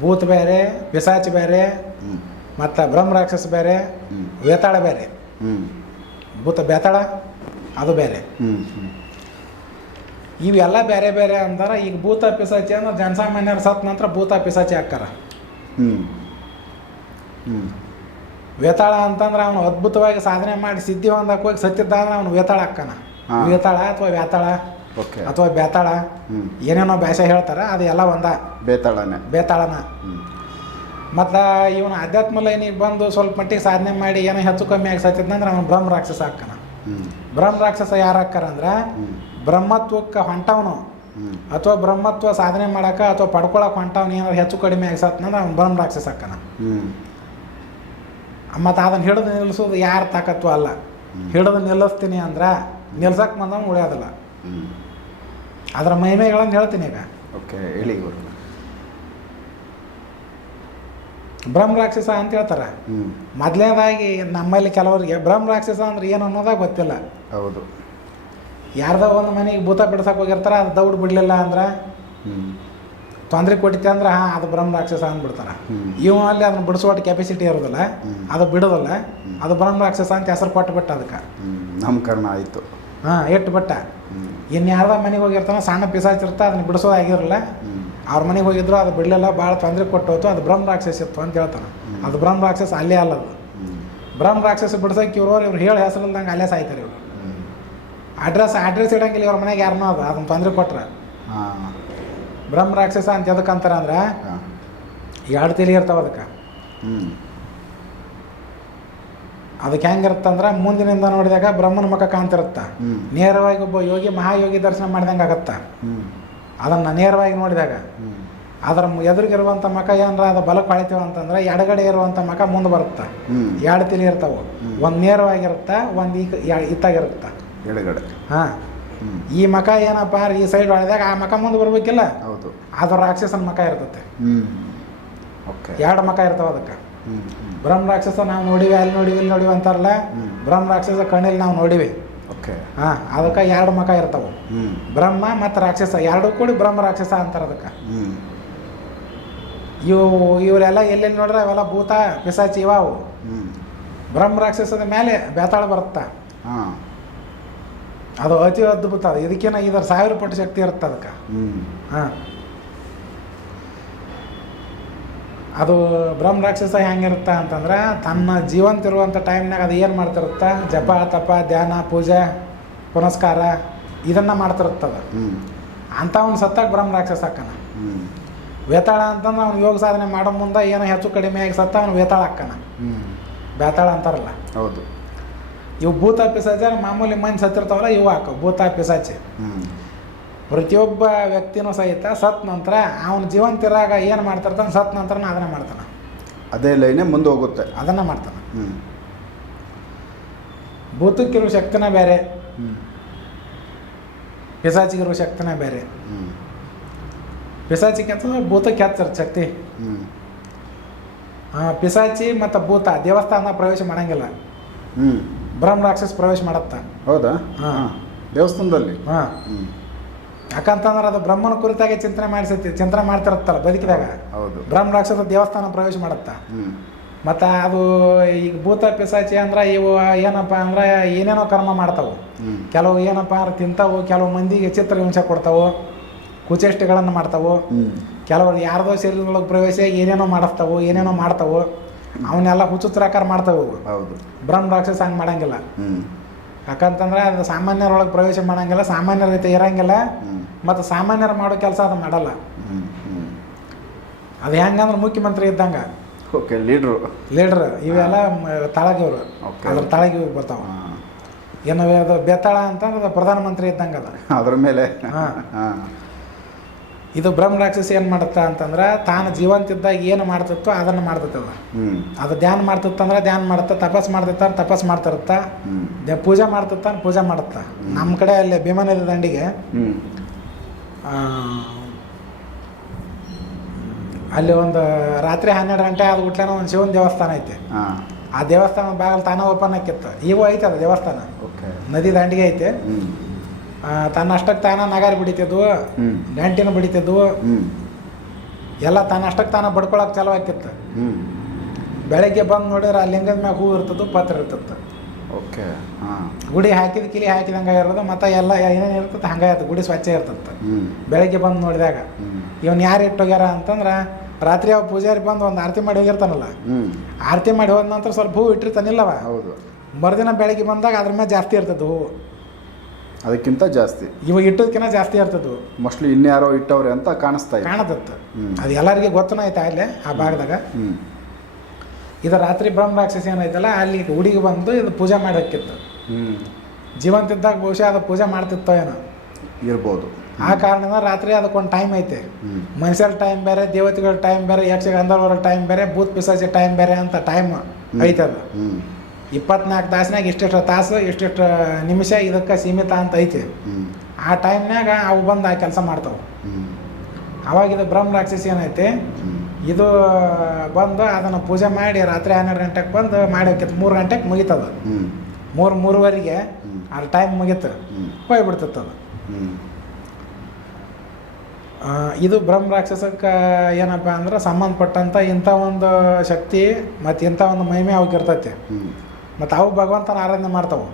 ಭೂತ ಬೇರೆ ಪಿಸಾಚಿ ಬೇರೆ ಹ್ಞೂ ಮತ್ತು ಬ್ರಹ್ಮ ರಾಕ್ಷಸ ಬೇರೆ ವೇತಾಳ ಬೇರೆ. ಭೂತ ಬೇತಾಳ ಅದು ಬೇರೆ. ಇವೆಲ್ಲ ಬೇರೆ ಬೇರೆ ಅಂದಾರ ಈಗ ಭೂತ ಪಿಸಾಚಿ ಅಂದ್ರೆ ಜನಸಾಮಾನ್ಯರು ಸತ್ ನಂತರ ಭೂತ ಪಿಸಾಚಿ ಹಾಕಾರ ವೇತಾಳ ಅಂತಂದ್ರೆ ಅವನು ಅದ್ಭುತವಾಗಿ ಸಾಧನೆ ಮಾಡಿ ಸಿದ್ಧಿ ಹೊಂದಕ್ಕೆ ಹೋಗಿ ಸತ್ತಿದ್ದ ಅಂದ್ರೆ ಅವನು ವೇತಾಳ ಹಾಕ್ಕಾನ ವೇತಾಳ ಅಥವಾ ವ್ಯಾತಾಳ ಓಕೆ. ಅಥವಾ ಬೇತಾಳ ಏನೇನೋ ಭಾಷೆ ಹೇಳ್ತಾರೆ ಅದು ಎಲ್ಲ ಒಂದ. ಬೇತಾಳನ. ಬೇತಾಳನ. ಮತ್ತು ಇವನು ಆಧ್ಯಾತ್ಮ ಲೈನಿಗೆ ಬಂದು ಸ್ವಲ್ಪ ಮಟ್ಟಿಗೆ ಸಾಧನೆ ಮಾಡಿ ಏನೋ ಹೆಚ್ಚು ಕಮ್ಮಿ ಆಗಿ ಸತ್ತಿದ್ನಂದ್ರೆ ಅವನು ಬ್ರಹ್ಮ ರಾಕ್ಷಸ ಹಾಕ್ಕಾನ ಬ್ರಹ್ಮ ರಾಕ್ಷಸ ಯಾರು ಹಾಕ್ಕಾರಂದ್ರೆ ಹ್ಞೂ ಬ್ರಹ್ಮತ್ವಕ್ಕೆ ಹೊಂಟವನು. ಅಥವಾ ಬ್ರಹ್ಮತ್ವ ಸಾಧನೆ ಮಾಡಕ್ಕೆ ಅಥವಾ ಪಡ್ಕೊಳಕ್ಕೆ ಹೊಂಟವನು ಏನಾದ್ರು ಹೆಚ್ಚು ಕಡಿಮೆ ಆಗಿ ಸತ್ನಂದ್ರೆ ಅವ್ನು ಬ್ರಹ್ಮ ರಾಕ್ಷಸ ಹಾಕ್ಕಾನ ಮತ್ತು ಅದನ್ನು ಹಿಡಿದು ನಿಲ್ಲಿಸೋದು ಯಾರು ತಾಕತ್ವ ಅಲ್ಲ. ಹಿಡಿದು ನಿಲ್ಲಿಸ್ತೀನಿ ಅಂದ್ರೆ ನಿಲ್ಸಕ್ಕೆ ಬಂದವನು ಉಳಿಯೋದಿಲ್ಲ. ಅದರ ಮಹಿಮೆಗಳನ್ನು ಹೇಳ್ತೀನಿ ಈಗ. ಓಕೆ ಹೇಳಿ ಗುರು. ಬ್ರಹ್ಮ ರಾಕ್ಷಸ ಅಂತ ಹೇಳ್ತಾರೆ. ಮೊದಲನೇದಾಗಿ ನಮ್ಮಲ್ಲಿ ಕೆಲವರಿಗೆ ಬ್ರಹ್ಮ ರಾಕ್ಷಸ ಅಂದ್ರೆ ಏನು ಅನ್ನೋದಾಗ ಗೊತ್ತಿಲ್ಲ. ಹೌದು. ಯಾರ್ದೋ ಒಂದು ಮನೆಗೆ ಭೂತ ಬಿಡ್ಸಕ್ಕೆ ಹೋಗಿರ್ತಾರೆ ಅದು ದೌಡ್ ಬಿಡಲಿಲ್ಲ ಅಂದ್ರೆ ತೊಂದರೆ ಕೊಟ್ಟಿತ್ತೆ ಅಂದ್ರೆ ಹಾಂ ಅದು ಬ್ರಹ್ಮ ರಾಕ್ಷಸ ಅಂದ್ಬಿಡ್ತಾರೆ. ಬಿಡ್ತಾರೆ ಇವ ಅಲ್ಲಿ ಅದನ್ನ ಬಿಡಿಸುವಷ್ಟು ಕೆಪಾಸಿಟಿ ಇರೋದಿಲ್ಲ ಅದು ಬಿಡೋದಲ್ಲ ಅದು ಬ್ರಹ್ಮ ರಾಕ್ಷಸ ಅಂತ ಹೆಸರು ಕೊಟ್ಟು ಬಿಟ್ಟ ಅದಕ್ಕೆ ನಮ್ಮ ನಾಮಕರಣ ಆಯಿತು. ಹಾಂ ಇಟ್ಟು ಬಿಟ್ಟ ಇನ್ನು ಯಾರ್ದೋ ಮನೆಗೆ ಹೋಗಿರ್ತಾನೆ ಸಣ್ಣ ಪಿಸಾಚಿರ್ತ ಅದನ್ನ ಬಿಡಿಸೋದು ಆಗಿರಲ್ಲ. ಹ್ಞೂ ಅವ್ರ ಮನೆಗೆ ಹೋಗಿದ್ರು ಅದು ಬಿಡಲಿಲ್ಲ ಭಾಳ ತೊಂದರೆ ಕೊಟ್ಟು ಹೋಯ್ತು ಅದು ಬ್ರಹ್ಮ ರಾಕ್ಷಸ ಇತ್ತು ಅಂತ ಹೇಳ್ತಾನೆ. ಅದು ಬ್ರಹ್ಮ ರಾಕ್ಷಸ ಅಲ್ಲೇ ಅಲ್ಲ ಅದು ಬ್ರಹ್ಮ ರಾಕ್ಷಸ ಬಿಡ್ಸಕ್ಕೆ ಇವ್ರು ಇವ್ರು ಹೇಳಿ ಹೆಸರಿಲ್ದಂಗೆ ಅಲ್ಲೇ ಸಾಯ್ತಾರೆ ಇವರು. ಅಡ್ರೆಸ್ ಅಡ್ರೆಸ್ ಇಡಂಗಿಲ್ಲ ಇವ್ರ ಮನೆಗೆ ಯಾರನ್ನೋ ಅದು ಅದನ್ನ ತೊಂದರೆ ಕೊಟ್ರೆ. ಬ್ರಹ್ಮ ರಾಕ್ಷಸ ಅಂತ ಎದಕ್ಕೆ ಅಂತಾರೆ ಅಂದ್ರೆ ಎರಡು ತಲೆ ಇರ್ತಾವೆ ಅದಕ್ಕೆ. ಅದಕ್ಕೆ ಹೆಂಗಿರುತ್ತಂದ್ರೆ ಮುಂದಿನಿಂದ ನೋಡಿದಾಗ ಬ್ರಹ್ಮನ ಮುಖ ಕಾಣ್ತಿರುತ್ತ. ನೇರವಾಗಿ ಒಬ್ಬ ಯೋಗಿ ಮಹಾಯೋಗಿ ದರ್ಶನ ಮಾಡಿದಂಗೆ ಆಗತ್ತ ಅದನ್ನು ನೇರವಾಗಿ ನೋಡಿದಾಗ ಅದರ ಎದುರಿಗಿರುವಂಥ ಮಕ ಏನರ ಅದು ಬಲಕ್ಕೆ ಹೊಳಿತೀವಿ ಅಂತಂದ್ರೆ ಎಡಗಡೆ ಇರುವಂಥ ಮಕ ಮುಂದೆ ಬರುತ್ತೆ. ಎರಡು ತಿಳಿ ಇರ್ತಾವೆ. ಒಂದು ನೇರವಾಗಿರುತ್ತೆ ಒಂದು ಈ ಇತ್ತಾಗಿರುತ್ತೆ. ಎಡಗಡೆ. ಹಾಂ. ಈ ಮಕ ಏನಪ್ಪ ಈ ಸೈಡ್ ಹೊಳೆದಾಗ ಆ ಮಕ ಮುಂದೆ ಬರ್ಬೇಕಿಲ್ಲ. ಹೌದು. ಅದು ರಾಕ್ಷಸನ ಮಕ ಇರ್ತತೆ. ಓಕೆ. ಎರಡು ಮಕ ಇರ್ತಾವೆ ಅದಕ್ಕೆ. ಬ್ರಹ್ಮ ರಾಕ್ಷಸ ನಾವು ನೋಡಿವಿ ಅಲ್ಲಿ ನೋಡಿವಿ ಇಲ್ಲಿ ನೋಡಿವಿ ಅಂತಾರಲ್ಲ. ಬ್ರಹ್ಮ ರಾಕ್ಷಸ ಕಣ್ಣಿಲ್ಲಿ ನಾವು ನೋಡಿವಿ. ಓಕೆ. ಹಾಂ ಅದಕ್ಕೆ ಎರಡು ಮಕ ಇರ್ತಾವೆ. ಬ್ರಹ್ಮ ಮತ್ತು ರಾಕ್ಷಸ ಎರಡು ಕೂಡಿ ಬ್ರಹ್ಮ ರಾಕ್ಷಸ ಅಂತಾರೆ ಅದಕ್ಕೆ. ಇವು ಇವರೆಲ್ಲ ಎಲ್ಲೆಲ್ಲಿ ನೋಡ್ರೆ ಅವೆಲ್ಲ ಭೂತ ಪಿಸಾಚಿ ಇವ ಅವು ಹ್ಞೂ ಬ್ರಹ್ಮ ರಾಕ್ಷಸದ ಮೇಲೆ ಬೇತಾಳ ಬರುತ್ತಾ. ಹಾಂ. ಅದು ಅತಿ ಅದ್ಭುತ ಅದು ಇದಕ್ಕಿಂತ ಇದರ ಸಾವಿರ ಪಟ್ಟು ಶಕ್ತಿ ಇರುತ್ತೆ ಅದಕ್ಕೆ. ಹಾಂ. ಅದು ಬ್ರಹ್ಮ ರಾಕ್ಷಸ ಹೆಂಗಿರುತ್ತೆ ಅಂತಂದ್ರೆ ತನ್ನ ಜೀವಂತ ಇರುವಂಥ ಟೈಮ್ನಾಗ ಅದು ಏನು ಮಾಡ್ತಿರುತ್ತೆ? ಜಪ ತಪ ಧ್ಯಾನ ಪೂಜೆ ಪುನಸ್ಕಾರ ಇದನ್ನು ಮಾಡ್ತಿರುತ್ತದ. ಅಂತ ಅಂಥವ್ನು ಸತ್ತಾಗ ಬ್ರಹ್ಮ ರಾಕ್ಷಸ ಹಾಕನ. ವೇತಾಳ ಅಂತಂದ್ರೆ ಅವ್ನು ಯೋಗ ಸಾಧನೆ ಮಾಡೋ ಮುಂದೆ ಏನೋ ಹೆಚ್ಚು ಕಡಿಮೆ ಆಗಿ ಸತ್ತ ಅವ್ನು ವೇತಾಳ ಹಾಕನ. ಬೇತಾಳ ಅಂತಾರಲ್ಲ. ಹೌದು. ಇವು ಭೂತ ಪಿಸಾಚಿ ಮಾಮೂಲಿ ಮಂದಿ ಸತ್ತಿರ್ತಾವಲ್ಲ ಇವು ಹಾಕವು ಭೂತ ಪಿಸಾಚಿ ಹ್ಞೂ ಪ್ರತಿಯೊಬ್ಬ ವ್ಯಕ್ತಿನೂ ಸಹಿತ ಸತ್ ನಂತರ ಅವನ ಜೀವಂತಿರಾಗ ಏನು ಮಾಡ್ತಿರ್ತಾನೆ ಸತ್ ನಂತರ ಅದನ್ನು ಮಾಡ್ತಾನೆ. ಅದೇ ಲೈನೇ ಮುಂದೆ ಹೋಗುತ್ತೆ. ಅದನ್ನು ಮಾಡ್ತಾನೆ. ಹ್ಞೂ ಶಕ್ತಿನ ಶಕ್ತಿನೇ ಬೇರೆ. ಹ್ಞೂ ಶಕ್ತಿನ ಶಕ್ತಿನೇ ಬೇರೆ. ಹ್ಞೂ ಪಿಸಾಚಿಗೆ ಅಂತಂದ್ರೆ ಭೂತಕ್ಕೆ ಹತ್ತಿರ ಶಕ್ತಿ. ಹ್ಞೂ ಹಾಂ ಪಿಸಾಚಿ ಮತ್ತು ಭೂತ ದೇವಸ್ಥಾನ ಪ್ರವೇಶ ಮಾಡಂಗಿಲ್ಲ. ಹ್ಞೂ ಬ್ರಹ್ಮ ರಾಕ್ಷಸ ಪ್ರವೇಶ ಮಾಡತ್ತ. ಹೌದಾ? ಹಾ. ಹಾಂ. ದೇವಸ್ಥಾನದಲ್ಲಿ? ಹಾಂ. ಹ್ಞೂ ಯಾಕಂತಂದ್ರೆ ಅದು ಬ್ರಹ್ಮನ ಕುರಿತಾಗಿ ಚಿಂತನೆ ಮಾಡಿಸುತ್ತೆ ಚಿಂತನೆ ಮಾಡ್ತಿರತ್ತಲ್ಲ ಬದುಕಿದಾಗ. ಹೌದು. ಬ್ರಹ್ಮ ರಾಕ್ಷಸ ದೇವಸ್ಥಾನ ಪ್ರವೇಶ ಮಾಡತ್ತ? ಮತ್ತೆ ಅದು ಈಗ ಭೂತ ಪಿಸಾಚಿ ಅಂದ್ರೆ ಇವು ಏನಪ್ಪ ಅಂದ್ರೆ ಏನೇನೋ ಕರ್ಮ ಮಾಡ್ತಾವು. ಕೆಲವು ಏನಪ್ಪ ಅಂದ್ರೆ ತಿಂತಾವು ಕೆಲವು ಮಂದಿಗೆ ಚಿತ್ರ ಹಿಂಸೆ ಕೊಡ್ತಾವು ಕುಚೇಷ್ಟಿಗಳನ್ನು ಮಾಡ್ತಾವು. ಕೆಲವರು ಯಾರ್ದೋ ಶರೀರದೊಳಗೆ ಪ್ರವೇಶ ಏನೇನೋ ಮಾಡಿಸ್ತಾವು ಏನೇನೋ ಮಾಡ್ತಾವು. ಅವನ್ನೆಲ್ಲ ಹುಚ್ಚುಚ್ಚಾಕಾರ ಮಾಡ್ತಾವು. ಹೌದು. ಬ್ರಹ್ಮ ರಾಕ್ಷಸ ಹಂಗೆ ಮಾಡಂಗಿಲ್ಲ. ಯಾಕಂತಂದ್ರೆ ಅದು ಸಾಮಾನ್ಯರೊಳಗೆ ಪ್ರವೇಶ ಮಾಡಂಗಿಲ್ಲ ಸಾಮಾನ್ಯರ ರೀತಿ ಇರಂಗಿಲ್ಲ ಮತ್ತು ಸಾಮಾನ್ಯರು ಮಾಡೋ ಕೆಲಸ ಅದು ಮಾಡಲ್ಲ. ಅದು ಹೆಂಗಂದ್ರೆ ಮುಖ್ಯಮಂತ್ರಿ ಇದ್ದಂಗೆ. ಓಕೆ ಲೀಡ್ರು. ಲೀಡ್ರ್ ಇವೆಲ್ಲ ಮ- ತಳಗ ಇವರು Okay. ಅದ್ರ ತಳಗಿ ಬರ್ತಾವ. ಏನು ಅದು ಬೆತ್ತಳ ಅಂತಂದ್ರೆ ಅದು ಪ್ರಧಾನಮಂತ್ರಿ ಇದ್ದಂಗೆ ಅದ. ಅದ್ರ ಮೇಲೆ. ಹಾ. ಇದು ಬ್ರಹ್ಮ ರಾಕ್ಷಸ ಏನು ಮಾಡುತ್ತಾ ಅಂತಂದ್ರೆ ತಾನು ಜೀವಂತಿದ್ದಾಗ ಏನು ಮಾಡ್ತಿತ್ತೋ ಅದನ್ನು ಮಾಡ್ತೈತೆ ಅದು ಧ್ಯಾನ ಮಾಡ್ತಿತ್ತಂದ್ರೆ ಧ್ಯಾನ ಮಾಡುತ್ತೆ ತಪಸ್ ಮಾಡ್ತಿತ್ತ ತಪಸ್ ಮಾಡ್ತಿರುತ್ತ. ಪೂಜೆ ಮಾಡ್ತಿತ್ತ ಪೂಜೆ ಮಾಡುತ್ತಾ. ನಮ್ಮ ಕಡೆ ಅಲ್ಲಿ ಭೀಮನ ದಂಡಿಗೆ ಅಲ್ಲಿ ಒಂದು ರಾತ್ರಿ ಹನ್ನೆರಡು ಗಂಟೆ ಆದ ಗುಟ್ಲೇನ ಒಂದು ಶಿವನ ದೇವಸ್ಥಾನ ಐತೆ. ಆ ದೇವಸ್ಥಾನ ಬಾಗಿಲು ತಾನೇ ಓಪನ್ ಆಕಿತ್ತು ಈಗೂ ಐತೆ ಅದು ದೇವಸ್ಥಾನ. ಓಕೆ ನದಿ ದಂಡಿಗೆ ಐತೆ. ಹ್ಞೂ ಆ, ತನ್ನ ಅಷ್ಟಕ್ಕೆ ತಾನ ನಗಾರಿ ಬಿಡಿತಿದ್ವು ನೆಂಟಿನ ಬಿಡಿತಿದ್ವು. ಎಲ್ಲ ತನ್ನ ಅಷ್ಟಕ್ಕೆ ತಾನ ಬಡ್ಕೊಳಕ್ಕೆ ಚಾಲು ಆಕಿತ್ತು ಬೆಳಗ್ಗೆ ಬಂದು ನೋಡಿದ್ರೆ ಆ ಲಿಂಗದ ಮ್ಯಾಗ ಹೂ ಇರ್ತದ್ದು ಪತ್ರ ಇರ್ತತ್ತು ಓಕೆ ಗುಡಿ ಹಾಕಿದ ಕಿಲಿ ಹಾಕಿದಂಗೆ ಇರೋದು ಮತ್ತು ಎಲ್ಲ ಏನೇನು ಇರ್ತದೆ ಹಂಗೆ ಇರ್ತದೆ ಗುಡಿ ಸ್ವಚ್ಛ ಇರ್ತದೆ. ಬೆಳಗ್ಗೆ ಬಂದು ನೋಡಿದಾಗ. ಇವನ್ ಯಾರು ಇಟ್ಟೋಗ್ಯಾರ ಅಂತಂದ್ರೆ ರಾತ್ರಿ ಅವ ಪೂಜಾರಿ ಬಂದು ಒಂದು ಆರತಿ ಮಾಡಿ ಹೋಗಿರ್ತಾನಲ್ಲ. ಆರತಿ ಮಾಡಿ ಹೋದ ನಂತರ ಸ್ವಲ್ಪ ಹೂ ಇಟ್ಟಿರ್ತಾನಿಲ್ಲವ. ಹೌದು. ಮರುದಿನ ಬೆಳಗ್ಗೆ ಬಂದಾಗ ಅದ್ರ ಮೇಲೆ ಜಾಸ್ತಿ ಇರ್ತದೆ ಹೂವು ಅದಕ್ಕಿಂತ ಜಾಸ್ತಿ. ಇವಾಗ ಇಟ್ಟೋದಕ್ಕಿಂತ ಜಾಸ್ತಿ ಇರ್ತದೆ ಹೂವು. ಮೋಸ್ಟ್ಲಿ ಇನ್ಯಾರೋ ಇಟ್ಟವ್ರೆ ಅಂತ ಕಾಣಿಸ್ತಾ ಇದೆ ಕಾಣದತ್ತ. ಅದು ಎಲ್ಲರಿಗೆ ಗೊತ್ತನ ಐತೆ ಅಲ್ಲೇ ಆ ಭಾಗದಾಗ? ಹ್ಞೂ ಇದು ರಾತ್ರಿ ಬ್ರಹ್ಮ ರಾಕ್ಷಸಿ ಏನೈತಲ್ಲ ಅಲ್ಲಿ ಹುಡುಗಿ ಬಂದು ಇದು ಪೂಜೆ ಮಾಡೋಕ್ಕಿತ್ತು. ಹ್ಞೂ ಜೀವಂತಿದ್ದಾಗ ಬಹುಶಃ ಅದು ಪೂಜೆ ಮಾಡ್ತಿತ್ತೋ ಏನೋ. ಇರ್ಬೋದು. ಆ ಕಾರಣದಿಂದ ರಾತ್ರಿ ಅದಕ್ಕೊಂದು ಟೈಮ್ ಐತೆ. ಮನುಷ್ಯರ ಟೈಮ್ ಬೇರೆ ದೇವತೆಗಳ ಟೈಮ್ ಬೇರೆ ಯಕ್ಷ ಗಂಧರ್ವರ ಟೈಮ್ ಬೇರೆ ಬೂತ್ ಪಿಸಾಚಿ ಟೈಮ್ ಬೇರೆ ಅಂತ ಟೈಮ್ ಐತೆ ಅದು ಹ್ಞೂ ಇಪ್ಪತ್ನಾಲ್ಕು ತಾಸಿನಾಗ ಇಷ್ಟಿಷ್ಟು ತಾಸು ಇಷ್ಟಿಷ್ಟು ನಿಮಿಷ ಇದಕ್ಕೆ ಸೀಮಿತ ಅಂತ ಐತಿ. ಆ ಟೈಮ್ನಾಗ ಅವು ಬಂದು ಆ ಕೆಲಸ ಮಾಡ್ತಾವೆ. ಅವಾಗ ಇದು ಬ್ರಹ್ಮ ರಾಕ್ಷಸಿ ಏನೈತಿ ಇದು ಬಂದು ಅದನ್ನು ಪೂಜೆ ಮಾಡಿ ರಾತ್ರಿ ಹನ್ನೆರಡು ಗಂಟೆಗೆ ಬಂದು ಮಾಡಿ ಮೂರು ಗಂಟೆಗೆ ಮುಗೀತದ. ಮೂರು ಮೂರುವರೆಗೆ ಆ ಟೈಮ್ ಮುಗಿತು. ಹೋಗ್ಬಿಡ್ತದ ಹೋಗ್ಬಿಡ್ತಿತ್ತು ಅದು. ಆ, ಇದು ಬ್ರಹ್ಮ ರಾಕ್ಷಸಕ್ಕೆ ಏನಪ್ಪ ಅಂದ್ರೆ ಸಂಬಂಧಪಟ್ಟಂಥ ಇಂಥ ಒಂದು ಶಕ್ತಿ ಮತ್ತು ಇಂಥ ಒಂದು ಮಹಿಮೆ ಅವಕ್ಕೆ ಇರ್ತೈತಿ ಹ್ಞೂ ಮತ್ತು ಅವು ಭಗವಂತನ ಆರಾಧನೆ ಮಾಡ್ತಾವೆ.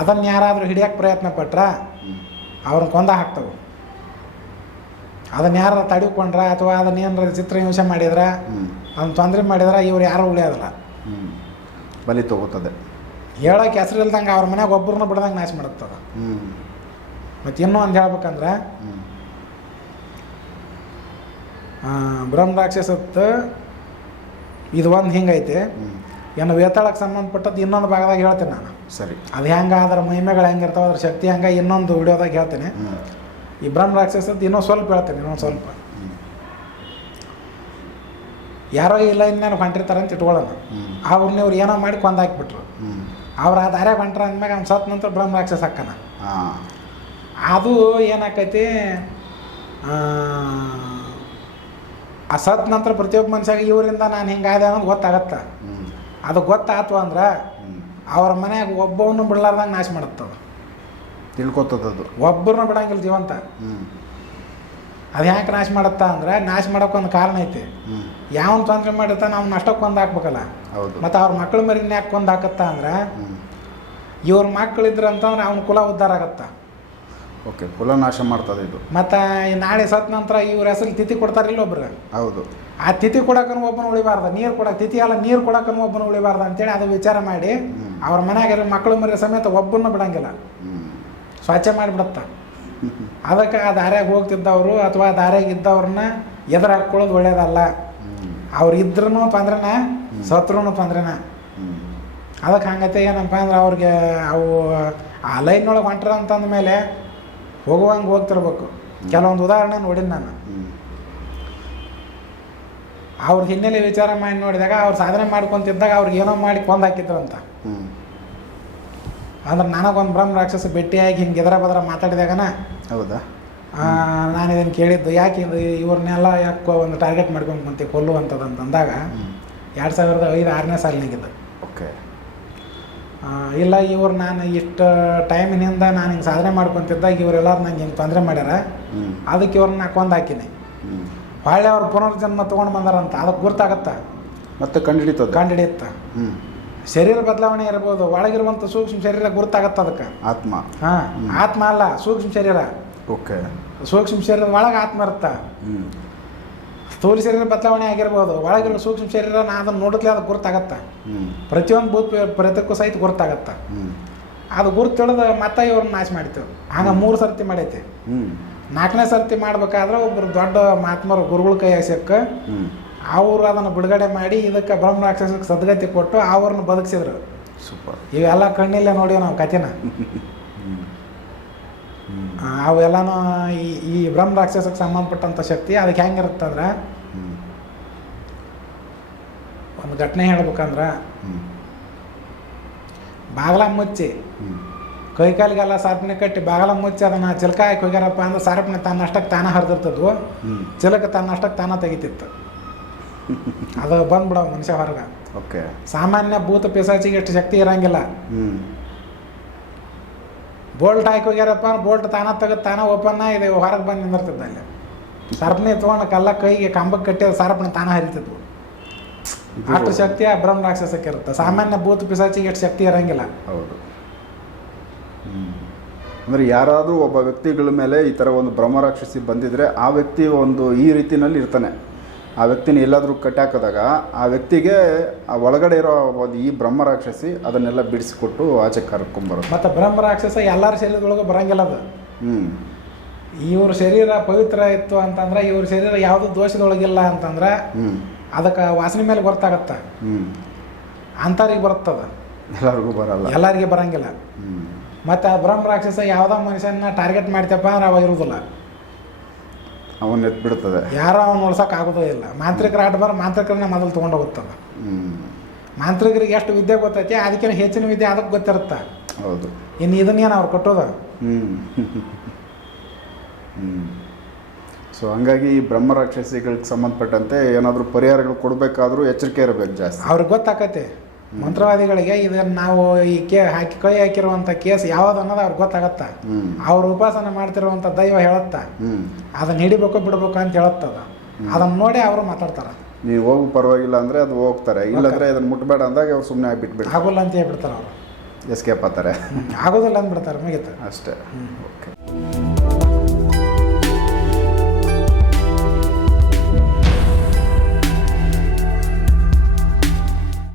ಅದನ್ನು ಯಾರಾದರೂ ಹಿಡಿಯೋಕೆ ಪ್ರಯತ್ನ ಪಟ್ರ ಅವ್ರನ್ನ ಕೊಂದ ಹಾಕ್ತವೆ. ಅದನ್ನ ಯಾರು ತಡಿಕೊಂಡ್ರ ಅಥವಾ ಅದನ್ನ ಏನಾರ ಚಿತ್ರ ಹಿಂಸೆ ಮಾಡಿದ್ರೆ ಅದನ್ನ ತೊಂದರೆ ಮಾಡಿದ್ರೆ ಇವ್ರು ಯಾರೂ ಉಳಿಯೋದಿಲ್ಲ. ಹ್ಞೂ ಬಲಿ ತಗೋತದೆ. ಹೇಳೋಕೆ ಹೆಸರು ಇಲ್ದಂಗೆ ಅವ್ರ ಮನೆಗೆ ಒಬ್ಬರನ್ನ ಬಿಡ್ದಂಗೆ ನಾಶ ಮಾಡುತ್ತದ. ಹ್ಞೂ ಮತ್ತು ಇನ್ನೂ ಒಂದು ಹೇಳ್ಬೇಕಂದ್ರೆ ಬ್ರಹ್ಮ ರಾಕ್ಷಸತ್ತು ಇದು ಒಂದು ಹಿಂಗೈತೆ. ಏನು ವೇತಾಳಕ್ಕೆ ಸಂಬಂಧಪಟ್ಟದ್ದು ಇನ್ನೊಂದು ಭಾಗದಾಗ ಹೇಳ್ತೀನಿ ನಾನು. ಸರಿ. ಅದು ಹೆಂಗೆ ಅದ್ರ ಮಹಿಮೆಗಳು ಹೆಂಗಿರ್ತಾವೆ ಅದ್ರ ಶಕ್ತಿ ಹೆಂಗೆ ಇನ್ನೊಂದು ವಿಡಿಯೋದಾಗ ಹೇಳ್ತೇನೆ. ಈ ಬ್ರಹ್ಮ ರಾಕ್ಷಸದ್ದು ಇನ್ನೂ ಸ್ವಲ್ಪ ಹೇಳ್ತೀನಿ ಇನ್ನೊಂದು ಸ್ವಲ್ಪ. ಯಾರೋ ಇಲ್ಲ ಇನ್ನೇನು ಹೊಂಟಿರ್ತಾರೆ ಅಂತ ಇಟ್ಕೊಳ್ಳೋಣ. ಅವ್ರನ್ನ ಇವ್ರು ಏನೋ ಮಾಡಿ ಕೊಂದಾಕ್ಬಿಟ್ರು ಅವ್ರು ಆ ದಾರ್ಯಾಗ ಹೊಂಟ್ರ ಅಂದ್ಮ್ಯಾಗ ಅವ್ನು ಸತ್ ನಂತರ ಬ್ರಹ್ಮ ರಾಕ್ಷಸ ಹಾಕನ ಅದು ಏನಾಕೈತಿ? ಆ, ಸತ್ ನಂತರ ಪ್ರತಿಯೊಬ್ಬ ಮನುಷ್ಯಾಗ ಇವರಿಂದ ನಾನು ಹಿಂಗಾದೆ ಅನ್ನೋದು ಗೊತ್ತಾಗತ್ತ? ಅದು ಗೊತ್ತಾತು ಅಂದ್ರೆ ಅವ್ರ ಮನೆಯಾಗ ಒಬ್ಬವನ್ನು ಬಿಡ್ಲಾರ್ದಂಗೆ ನಾಶ ಮಾಡುತ್ತದ. ತಿಳ್ಕೊತದದು. ಒಬ್ಬರನ್ನ ಬಿಡಂಗಿಲ್ಲ ಜೀವಂತ. ಅದು ಯಾಕೆ ನಾಶ ಮಾಡುತ್ತ ಅಂದ್ರೆ ನಾಶ ಮಾಡೋಕ್ಕೊಂದು ಕಾರಣ ಐತಿ. ಯಾವನ್ ತೊಂದರೆ ಮಾಡಿರ್ತಾನೆ ಅವ್ನು ನಷ್ಟಕ್ಕೆ ಕೊಂದು ಹಾಕ್ಬೇಕಲ್ಲ. ಹೌದು. ಮತ್ತು ಅವ್ರ ಮಕ್ಳ ಮರಿನ ಯಾಕೆ ಕೊಂದು ಹಾಕತ್ತ ಅಂದ್ರೆ ಇವ್ರ ಮಕ್ಳಿದ್ರು ಅಂತಂದ್ರೆ ಅವ್ನ ಕುಲ ಉದ್ಧಾರ ಆಗತ್ತ. ಓಕೆ ಕುಲ ನಾಶ ಮಾಡ್ತದೆ ಇದು. ಮತ್ತು ನಾಳೆ ಸತ್ ನಂತರ ಇವ್ರ ಹೆಸರು ತಿಥಿ ಕೊಡ್ತಾರಿಲ್ಲ ಒಬ್ರು ಹೌದು. ಆ ತಿಥಿ ಕೊಡಕನು ಒಬ್ಬನ ಉಳಿಬಾರ್ದು ನೀರು ಕೊಡ ತಿಥಿ ಅಲ್ಲ ನೀರು ಕೊಡಕನು ಒಬ್ಬನ ಉಳಿಬಾರ್ದು ಅಂತೇಳಿ ಅದು ವಿಚಾರ ಮಾಡಿ. ಅವ್ರ ಮನೆಯಾಗ ಮಕ್ಕಳು ಮರಿ ಸಮೇತ ಒಬ್ಬನ ಬಿಡಂಗಿಲ್ಲ. ಸ್ವಚ್ಛ ಮಾಡಿಬಿಡುತ್ತ. ಅದಕ್ಕೆ ಆ ದಾರ್ಯಾಗ ಹೋಗ್ತಿದ್ದವರು ಅಥವಾ ದಾರ್ಯಾಗ ಇದ್ದವ್ರನ್ನ ಎದುರು ಹಾಕ್ಕೊಳ್ಳೋದು ಒಳ್ಳೇದಲ್ಲ ಅವ್ರು ಇದ್ರೂ ತೊಂದ್ರೆನ? ಸತ್ರೂ ತೊಂದ್ರೆನ? ಅದಕ್ಕೆ ಹಂಗತೆ ಏನಪ್ಪ ಅಂದ್ರೆ ಅವ್ರಿಗೆ ಅವು ಆ ಲೈನ್ನೊಳಗೆ ಹೊಂಟ್ರ ಅಂತಂದ ಮೇಲೆ ಹೋಗುವಂಗೆ ಹೋಗ್ತಿರ್ಬೇಕು. ಕೆಲವೊಂದು ಉದಾಹರಣೆ ನೋಡಿನಿ ನಾನು. ಅವ್ರ ಹಿನ್ನೆಲೆ ವಿಚಾರ ಮಾಡಿ ನೋಡಿದಾಗ ಅವ್ರು ಸಾಧನೆ ಮಾಡ್ಕೊಂತಿದ್ದಾಗ ಅವ್ರಿಗೆ ಏನೋ ಮಾಡಿ ಕೊಂದು ಹಾಕಿದ್ರು ಅಂತ. ಅಂದ್ರೆ ನನಗೊಂದು ಬ್ರಹ್ಮ ರಾಕ್ಷಸ ಭೇಟಿಯಾಗಿ ಹಿಂಗೆ ಎದರ ಬದರ ಮಾತಾಡಿದಾಗನ ಹೌದಾ? ನಾನು ಇದನ್ನು ಕೇಳಿದ್ದು ಯಾಕೆ ಇವ್ರನ್ನೆಲ್ಲ ಯಾಕೆ ಒಂದು ಟಾರ್ಗೆಟ್ ಮಾಡ್ಕೊಂಡು ಕುಂತಿ ಕೊಲ್ಲುವಂಥದ್ದು ಅಂತಂದಾಗ ಎರಡು ಸಾವಿರದ ಐದು ಆರನೇ ಸಾಲಿನಾಗಿದ್ದು. ಓಕೆ. ಇಲ್ಲ ಇವ್ರು ನಾನು ಇಷ್ಟು ಟೈಮಿನಿಂದ ನಾನು ಹಿಂಗೆ ಸಾಧನೆ ಮಾಡ್ಕೊತಿದ್ದಾಗ ಇವರೆಲ್ಲರೂ ನಂಗೆ ಹಿಂಗೆ ತೊಂದರೆ ಮಾಡ್ಯಾರ. ಅದಕ್ಕೆ ಇವ್ರನ್ನ ಕೊಂದು ಹಾಕಿನಿ. ಹೊಳ್ಳೆ ಅವ್ರು ಪುನರ್ಜನ್ಮ ತೊಗೊಂಡು ಬಂದಾರಂತ ಅದಕ್ಕೆ ಗುರ್ತಾಗತ್ತ? ಮತ್ತೆ ಕಂಡಿಡಿತ ಕಂಡಿಡಿಯತ್ತ ಹ್ಮ್. ಶರೀರ ಬದಲಾವಣೆ ಇರ್ಬೋದು ಒಳಗಿರುವಂಥ ಸೂಕ್ಷ್ಮ ಶರೀರ ಗುರುತಾಗತ್ತೆ ಅದಕ್ಕೆ. ಆತ್ಮ. ಹಾಂ ಆತ್ಮ ಅಲ್ಲ ಸೂಕ್ಷ್ಮ ಶರೀರ. ಓಕೆ. ಸೂಕ್ಷ್ಮ ಶರೀರದ ಒಳಗೆ ಆತ್ಮ ಇರುತ್ತೆ. ಹ್ಮ್. ಸ್ಥೂಲ ಶರೀರ ಬದಲಾವಣೆ ಆಗಿರ್ಬೋದು ಒಳಗಿರೋ ಸೂಕ್ಷ್ಮ ಶರೀರ ನಾ ಅದನ್ನು ನೋಡಿದ್ಲೆ ಅದು ಗುರುತಾಗತ್ತೆ. ಪ್ರತಿಯೊಂದು ಭೂತ್ ಪ್ರತಿಕ್ಕೂ ಸಹಿತ ಗುರುತಾಗತ್ತೆ. ಅದು ಗುರುತು ತಿಳಿದು ಮತ್ತೆ ಇವ್ರನ್ನ ನಾಶ ಮಾಡ್ತೇವೆ ಹಂಗೆ ಮೂರು ಸರ್ತಿ ಮಾಡೈತಿ. ಹ್ಮ್. ನಾಲ್ಕನೇ ಸರ್ತಿ ಮಾಡ್ಬೇಕಾದ್ರೆ ಒಬ್ರು ದೊಡ್ಡ ಮಹಾತ್ಮರು ಗುರುಗಳ ಕೈ ಸಿಕ್ಕ ಅವರು ಅದನ್ನು ಬಿಡುಗಡೆ ಮಾಡಿ ಇದಕ್ಕೆ ಬ್ರಹ್ಮ ರಾಕ್ಷಸಕ್ಕೆ ಸದ್ಗತಿ ಕೊಟ್ಟು ಅವ್ರನ್ನ ಬದುಕಿಸಿದ್ರು. ಸೂಪರ್. ಇವೆಲ್ಲ ಕಣ್ಣಿಲ್ಲ ನೋಡಿ ನಾವು ಕಥೆನ. ಅವೆಲ್ಲನೂ ಈ ಈ ಬ್ರಹ್ಮ ರಾಕ್ಷಸಕ್ಕೆ ಸಂಬಂಧಪಟ್ಟಂಥ ಶಕ್ತಿ ಅದಕ್ಕೆ ಹೆಂಗಿರುತ್ತಂದ್ರೆ ಒಂದು ಘಟನೆ ಹೇಳ್ಬೇಕಂದ್ರೆ ಬಾಗಲ ಮುಚ್ಚಿ ಹ್ಮ್ ಕೈ ಕಾಲಿಗೆಲ್ಲ ಸಾರ್ಪಣೆ ಕಟ್ಟಿ ಬಾಗಲ ಮುಚ್ಚಿ ಅದನ್ನು ಚಿಲಕ ಹಾಕಿ ಹೋಗ್ಯಾರಪ್ಪ ಅಂದ್ರೆ ತನ್ನ ತನ್ನಷ್ಟಕ್ಕೆ ತಾನ ಹರಿದಿರ್ತದ್ವು. ಚಿಲಕ ತನ್ನ ತನ್ನಷ್ಟಕ್ಕೆ ತಾನ ತೆಗಿತಿತ್ತು. ಅದು ಬಂದ್ಬಿಡೋ ಮನುಷ್ಯ ಹೊರಗೆ. ಓಕೆ. ಸಾಮಾನ್ಯ ಭೂತ ಪಿಸಾಚಿಗೆ ಎಷ್ಟು ಶಕ್ತಿ ಇರಂಗಿಲ್ಲ. ಬೋಲ್ಟ್ ಹಾಕಿ ಹೋಗ್ಯಾರಪ್ಪ ಬೋಲ್ಟ್ ತಾನ ತೆಗೆದು ತಾನ ಓಪನ್ ಇದು ಹೊರಗೆ ಬಂದು ನಿಂದಿರ್ತಿದ್ದ ಅಲ್ಲಿ. ಸರ್ಪನೆ ತೊಗೊಂಡು ಕಲ್ಲ ಕೈಗೆ ಕಂಬಕ್ಕೆ ಕಟ್ಟಿ ಅದು ಸರ್ಪಣಿ ತಾನ ಹರಿತಿದ್ವು. ಅಷ್ಟು ಶಕ್ತಿ ಆ ಬ್ರಹ್ಮ ರಾಕ್ಷಸಕ್ಕೆ ಇರುತ್ತೆ. ಸಾಮಾನ್ಯ ಭೂತ ಪಿಸಾಚಿಗೆ ಎಷ್ಟು ಶಕ್ತಿ ಇರಂಗಿಲ್ಲ. ಹೌದು. ಅಂದ್ರೆ ಯಾರಾದರೂ ಒಬ್ಬ ವ್ಯಕ್ತಿಗಳ ಮೇಲೆ ಈ ಥರ ಒಂದು ಬ್ರಹ್ಮರಾಕ್ಷಸಿ ಬಂದಿದ್ದರೆ ಆ ವ್ಯಕ್ತಿ ಒಂದು ಈ ರೀತಿನಲ್ಲಿ ಇರ್ತಾನೆ. ಆ ವ್ಯಕ್ತಿನ ಎಲ್ಲಾದರೂ ಕಟ್ಟಾಕಿದಾಗ ಆ ವ್ಯಕ್ತಿಗೆ ಆ ಒಳಗಡೆ ಇರೋ ಒಂದು ಈ ಬ್ರಹ್ಮರಾಕ್ಷಸಿ ಅದನ್ನೆಲ್ಲ ಬಿಡಿಸಿಕೊಟ್ಟು ಆಚೆ ಕರ್ಕೊಂಬರೋದು ಮತ್ತು ಬ್ರಹ್ಮ ರಾಕ್ಷಸ ಎಲ್ಲರ ಶರೀರದೊಳಗೆ ಬರಂಗಿಲ್ಲ ಅದು. ಹ್ಞೂ ಇವ್ರ ಶರೀರ ಪವಿತ್ರ ಇತ್ತು ಅಂತಂದ್ರೆ ಇವ್ರ ಶರೀರ ಯಾವುದು ದೋಷದೊಳಗಿಲ್ಲ ಅಂತಂದ್ರೆ ಅದಕ್ಕೆ ವಾಸನೆ ಮೇಲೆ ಗೊತ್ತಾಗತ್ತ. ಅಂಥವ್ರಿಗೆ ಬರುತ್ತದ. ಎಲ್ಲರಿಗೂ ಬರಲ್ಲ. ಎಲ್ಲರಿಗೆ ಬರಂಗಿಲ್ಲ. ಮತ್ತು ಆ ಬ್ರಹ್ಮ ರಾಕ್ಷಸ ಯಾವುದೋ ಮನುಷ್ಯನ ಟಾರ್ಗೆಟ್ ಮಾಡ್ತಪ್ಪ ಅಂದ್ರೆ ಅವ ಇರುವುದಿಲ್ಲ ಅವನ್ನ ಎತ್ಬಿಡ್ತದೆ ಯಾರೋ ಅವ್ನು ಉಳ್ಸೋಕೆ ಆಗೋದೇ ಇಲ್ಲ. ಮಾಂತ್ರಿಕರ ಆಟ ಬರೋ ಮಾಂತ್ರಿಕರನ್ನ ಮೊದಲು ತೊಗೊಂಡು ಹ್ಞೂ ಮಾಂತ್ರಿಕರಿಗೆ ಎಷ್ಟು ವಿದ್ಯೆ ಗೊತ್ತೈತಿ? ಅದಕ್ಕಿಂತ ಹೆಚ್ಚಿನ ವಿದ್ಯೆ ಅದಕ್ಕೆ ಗೊತ್ತಿರುತ್ತೆ? ಹೌದು. ಇನ್ನು ಇದನ್ನೇನು ಅವ್ರು ಕೊಟ್ಟೋದು? ಹ್ಞೂ ಹ್ಞೂ ಸೊ ಹಂಗಾಗಿ ಈ ಬ್ರಹ್ಮರಾಕ್ಷಸಿಗಳಿಗೆ ಸಂಬಂಧಪಟ್ಟಂತೆ ಏನಾದರೂ ಪರಿಹಾರಗಳು ಕೊಡಬೇಕಾದ್ರೂ ಎಚ್ಚರಿಕೆ ಇರಬೇಕು ಜಾಸ್ತಿ. ಅವ್ರಿಗೆ ಗೊತ್ತಾಕತಿ ಮಂತ್ರವಾದಿಗಳಿಗೆ ಇದನ್ನು ನಾವು ಈ ಕೇ ಹಾಕಿ ಕೈ ಹಾಕಿರುವಂಥ ಕೇಸ್ ಯಾವ್ದು ಅನ್ನೋದು ಅವ್ರಿಗೆ ಗೊತ್ತಾಗತ್ತ. ಅವ್ರು ಉಪಾಸನೆ ಮಾಡ್ತಿರುವಂಥ ದೈವ ಹೇಳುತ್ತಾ. ಅದನ್ನ ಹಿಡಿಬೇಕು ಬಿಡ್ಬೇಕು ಅಂತ ಹೇಳುತ್ತದ ಅದನ್ನ ನೋಡಿ ಅವರು ಮಾತಾಡ್ತಾರೆ. ನೀವು ಹೋಗಿ ಪರವಾಗಿಲ್ಲ ಅಂದರೆ ಅದು ಹೋಗ್ತಾರೆ. ಇಲ್ಲಾಂದ್ರೆ ಇದನ್ನ ಮುಟ್ಬೇಡ ಅಂದಾಗ ಅವ್ರು ಸುಮ್ಮನೆ ಬಿಟ್ಬಿಡ್ತಾರೆ. ಆಗೋಲ್ಲ ಅಂತ ಹೇಳ್ಬಿಡ್ತಾರೆ ಅವರು. ಎಸ್ಕೇಪ್ ಆಗ್ತಾರೆ. ಆಗೋದಿಲ್ಲ ಅಂದ್ಬಿಡ್ತಾರೆ ಮುಗಿತ. ಅಷ್ಟೇ. ಓಕೆ